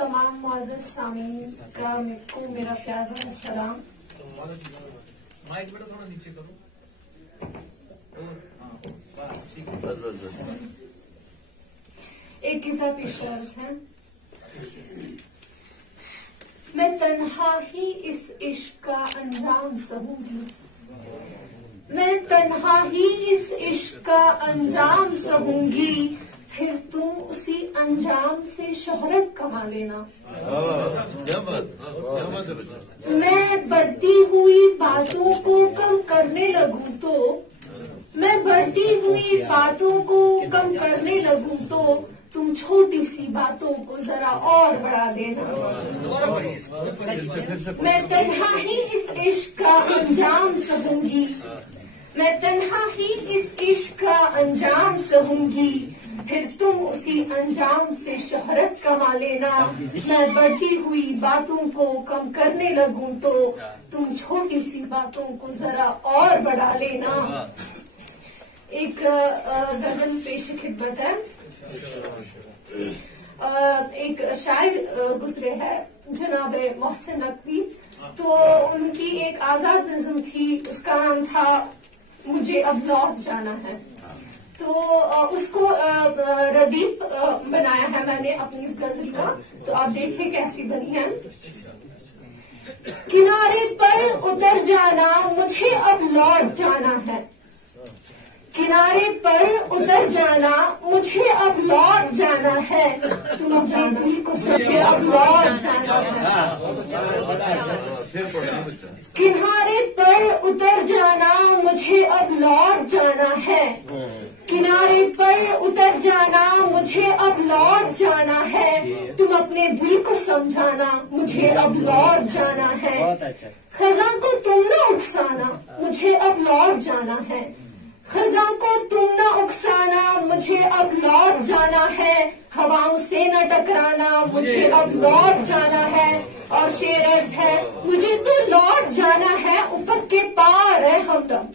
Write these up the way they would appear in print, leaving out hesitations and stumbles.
तमाम मुअज़्ज़ज़ सामीन का को मेरा प्यार भरा सलाम। माइक बेटा थोड़ा नीचे करो। एक किताब पेश है। मैं तन्हा ही इस इश्क का अंजाम सहूंगी, मैं तन्हा ही इस इश्क का अंजाम सहूंगी, फिर तुम उसी अंजाम से शोहरत कमा लेना। मैं बढ़ती हुई बातों को कम करने लगूं तो, मैं बढ़ती हुई बातों को कम करने लगूं तो तुम छोटी सी बातों को जरा और बढ़ा देना। मैं तन्हा ही इस इश्क का अंजाम सहूंगी, मैं तन्हा ही इस इश्क का अंजाम सहूंगी, फिर तुम उसी अंजाम से शोहरत कमा लेना। मैं बढ़ती हुई बातों को कम करने लगूं तो तुम छोटी सी बातों को जरा और बढ़ा लेना। एक गजल पेश खिदमत है। एक शायर गुजरे हैं जनाब मोहसिन नकवी, तो उनकी एक आजाद नज़्म थी, उसका नाम था मुझे अब लौट जाना है। तो उसको रदीफ बनाया है मैंने अपनी इस गजल का, तो आप देखिए कैसी बनी है। किनारे पर उतर जाना मुझे अब लौट जाना है, किनारे पर उतर जाना मुझे अब लौट जाना है, तुम अपने दिल को मुझे अब लौट जाना है। किनारे पर उतर जाना मुझे अब लौट जाना है, किनारे पर उतर जाना मुझे अब लौट जाना है, तुम अपने दिल को समझाना मुझे अब लौट जाना है। खज़ां को तुम न उकसाना मुझे अब लौट जाना है, खज़ां को तुम न उकसाना मुझे अब लौट जाना है, हवाओं से न टकराना मुझे अब लौट जाना है। और शेर अर्ज़ है, मुझे तो लौट जाना है उफ़क़ के पार है हमदम,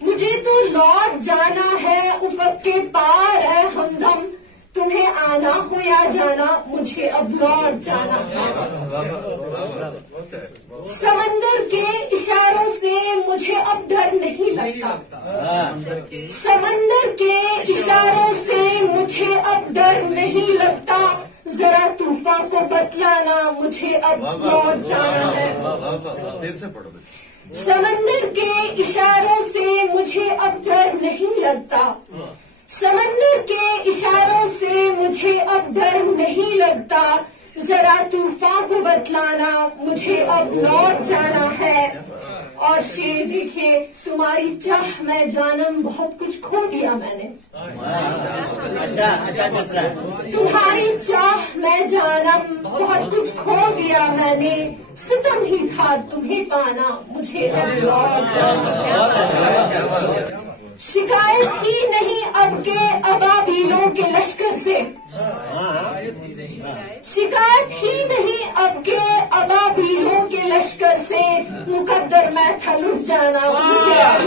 मुझे तो लौट जाना है उफ़क़ के पार है हमदम, तुम्हें आना हो या जाना मुझे अब लौट जाना है। समंदर के इशारों से मुझे अब डर नहीं लगता, समंदर के इशारों से मुझे अब डर नहीं लगता, जरा तूफान को बतलाना मुझे अब लौट जाना है। समंदर के इशारों से मुझे अब डर नहीं लगता, समंदर के इशारों से मुझे अब डर नहीं लगता, जरा तूफान को बतलाना मुझे अब लौट जाना है। और शेर देखिए, तुम्हारी चाह मैं जानम बहुत कुछ खो दिया मैंने, तुम्हारी चाह मैं जानम बहुत कुछ खो दिया मैंने, सितम ही था तुम्हें पाना मुझे अब लौट जाना है। शिकायत ही नहीं अब के अबाबीलों के लश्कर से, शिकायत ही नहीं अब के अबाबीलों के लश्कर से, मुकद्दर मैं था लुट जाना मुझे अब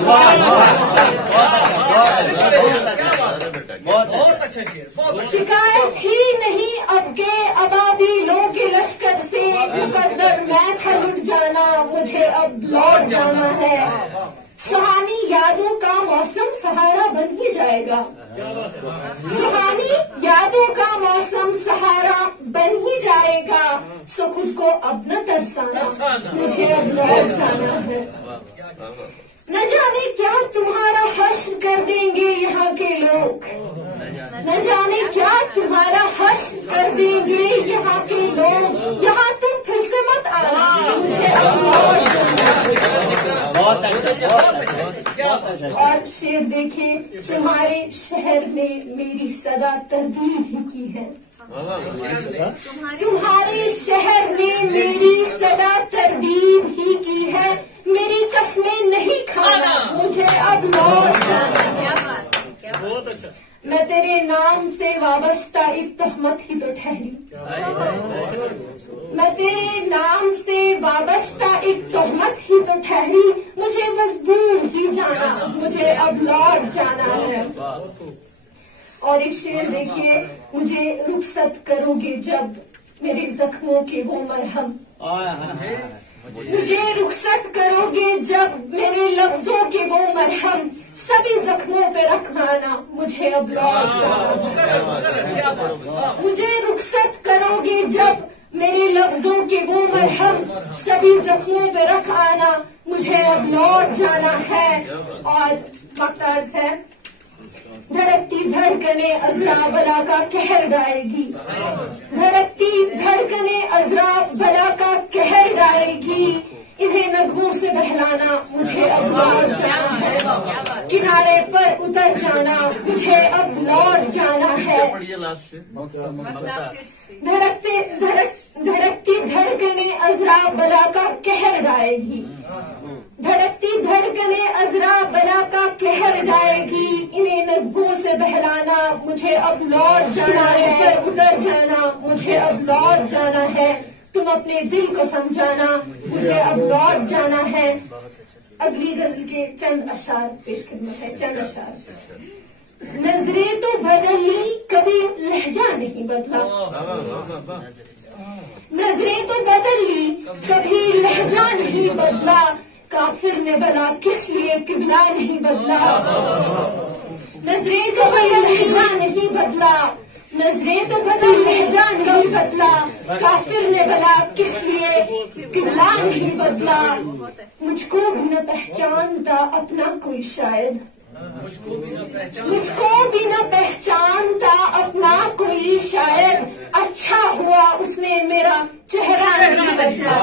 शिकायत ही नहीं अब के अबाबीलों के लश्कर से, मुकद्दर मैं था लुट जाना मुझे अब लौट जाना है। सुहानी यादों का मौसम सहारा बन ही जाएगा, सुहानी यादों का मौसम सहारा बन ही जाएगा, सो खुद को अब न तरसाना मुझे अब लौट जाना है। न जाने क्या तुम्हारा हश्र कर देंगे यहाँ के लोग, न जाने क्या तुम्हारा हश्र कर देंगे यहाँ के लोग, यहाँ तुम फिर से मत आना मुझे अब लौट जाना है। और शेर देखिए, तुम्हारे शहर ने मेरी सदा तरदीद ही की है, तुम्हारे शहर ने मेरी सदा तरदीद ही की है, मेरी कसमें नहीं खाना मुझे अब लौट जाना है। बहुत अच्छा। मैं तेरे नाम से वाबस्ता एक तहमत ही तो ठहरी, मैं तेरे नाम से वाबस्ता एक तहमत ही तो ठहरी, मुझे बस दूर ही जाना मुझे अब लौट जाना है। और एक शेर देखिए, मुझे रुखसत करोगे जब मेरे जख्मों के वो मरहम। मुझे रुखसत करोगे जब मेरे लफ्जों के वो मरहम, सभी जख्मों पे रखवाना मुझे अब लौट जाना। मुझे रुखसत करोगे जब मेरे लफ्जों के वो मरहम, सभी जख्मों पे रख आना मुझे अब लौट जाना है। और मकताज है, धड़कती धड़कने अजरा बला का कहर गाएगी, धड़कती धड़कने अजरा बला का कहर गाएगी, इन्हें नगमों से बहलाना मुझे अब लौट जाना है। किनारे पर उतर जाना मुझे अब लौट जाना है। धड़कती धड़कने अजरा बला का कहर गाएगी, धड़कती धड़कने अजरा बला का कहर गाएगी, इन्हें नगमों से बहलाना मुझे अब लौट जाना है। पर उतर जाना मुझे अब लौट जाना है। तुम अपने दिल को समझाना मुझे अब लौट जाना है। अगली गजल के चंद अशार पेश खिदमत है। चंद अशार। नजरें तो बदल ली कभी लहजा नहीं बदला, नजरें तो बदल ली कभी लहजा नहीं बदला, काफिर ने भला किस लिए किबला नहीं बदला। नजरें तो बदल लहजा नहीं बदला, नजरें तो बदल लहजा नहीं बदला, काफिर ने भला किस लिए किबला नहीं बदला। मुझको भी न पहचानता अपना कोई शायद, मुझको भी न पहचानता अपना कोई शायद, अच्छा हुआ उसने मेरा चेहरा नहीं बदला।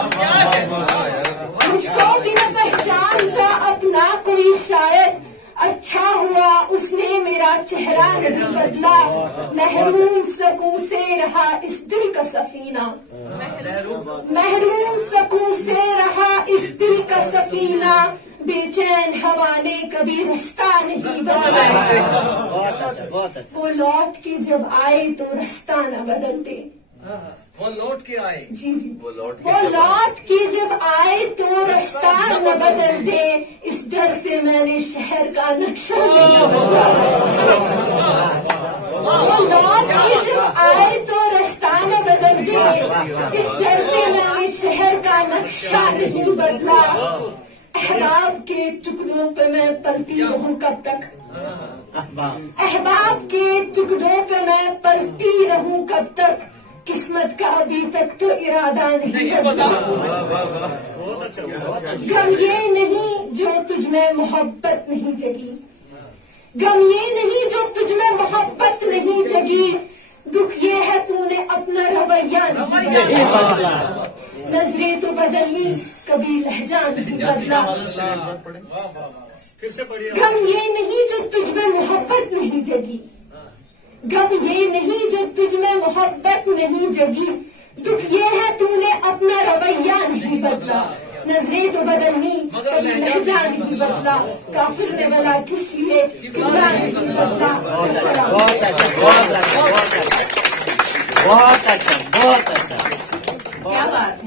मुझको भी न पहचानता अपना कोई शायद, अच्छा हुआ उसने मेरा चेहरा नहीं बदला। महरूम सकूं से रहा इस दिल का सफीना, महरूम सकूं से रहा इस दिल का सफीना, बेचैन हवा ने कभी रास्ता नहीं बदला। वो लौट के जब आए तो रास्ता न बदलते, वो लौट के आए जी जी, वो लौट के जब आए तो रास्ता न बदलते, इस डर से मैंने शहर का नक्शा नहीं बदला। वो लौट के जब आए तो रास्ता न बदलते, इस डर से मैंने शहर का नक्शा नहीं बदला। अहबाब के टुकड़ों पे मैं पलती रहूं कब तक, अहबाब के टुकड़ों पे मैं पलती रहूं कब तक, किस्मत का अभी तक तो इरादा नहीं बदला। गम ये नहीं जो तुझ में मोहब्बत नहीं जगी, गम ये नहीं जो तुझ में मोहब्बत नहीं जगी, दुख ये है तूने अपना रवैया नहीं बदला। नजरें तो बदली कभी लहजा नहीं बदला। गम ये नहीं जो तुझ में मोहब्बत नहीं जगी, गम ये नहीं जो तुझ में मोहब्बत नहीं जगी, दुख ये है तूने अपना रवैया नहीं बदला। नजरें तो बदलनी कभी लहजा नहीं बदला, काफिर ने भला किस लिए किबला नहीं बदला। बहुत अच्छा, बहुत अच्छा। क्या बात है।